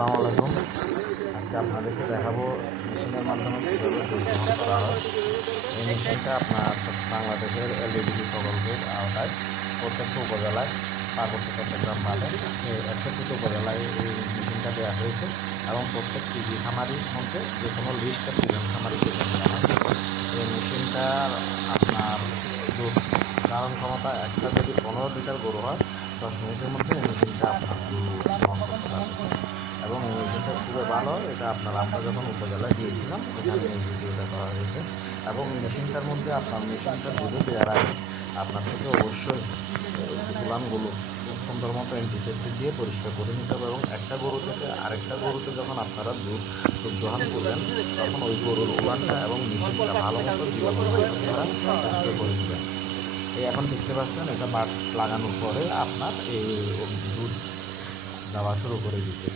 আসসালামু আলাইকুম। আজকে আপনাদেরকে দেখাবো মেশিনের মাধ্যমে কীভাবে দুধ দহন করা হয়। এই মেশিনটা আপনার বাংলাদেশের এলডিডিপি প্রকল্পের আওতায় প্রত্যেকটা উপজেলায় পার্বত্য চট্টগ্রাম বাদে 61টি উপজেলায় এই মেশিনটা দেওয়া হয়েছে এবং প্রত্যেক পিজি খামারির মধ্যে যে কোনো লিস্ট পিজন খামারিকে জানানো হয়। এই মেশিনটার আপনার দুধ ধারণ ক্ষমতা একটা যদি 15 লিটার গরু হয় 10 মিনিটের মধ্যে এই মেশিনটা আপনার দহন করতে পারবে। এবং এই মেশিনটা খুবই ভালো, এটা আমরা যখন উপজেলায় গিয়েছিলাম ওখানে এই ভিডিওটা করা হয়েছে। এবং মেশিনটার মধ্যে আপনার মেশিনটা দুধে দেওয়ার আগে আপনার থেকে অবশ্যই গুলানগুলো খুব সুন্দর মতো অ্যান্টিসেপ্টিক দিয়ে পরিষ্কার করে নিতে হবে। এবং একটা গরু থেকে আরেকটা গরুতে যখন আপনারা দুধ দহন করবেন তখন ওই গরুর উলানটা এবং মেশিনটা ভালো মতো জীবাণুনাশক দ্বারা পরিষ্কার করে দেবেন। এই এখন দেখতে পাচ্ছেন এটা বাট লাগানোর পরে আপনার এই দুধ দেওয়া শুরু করে দিচ্ছে।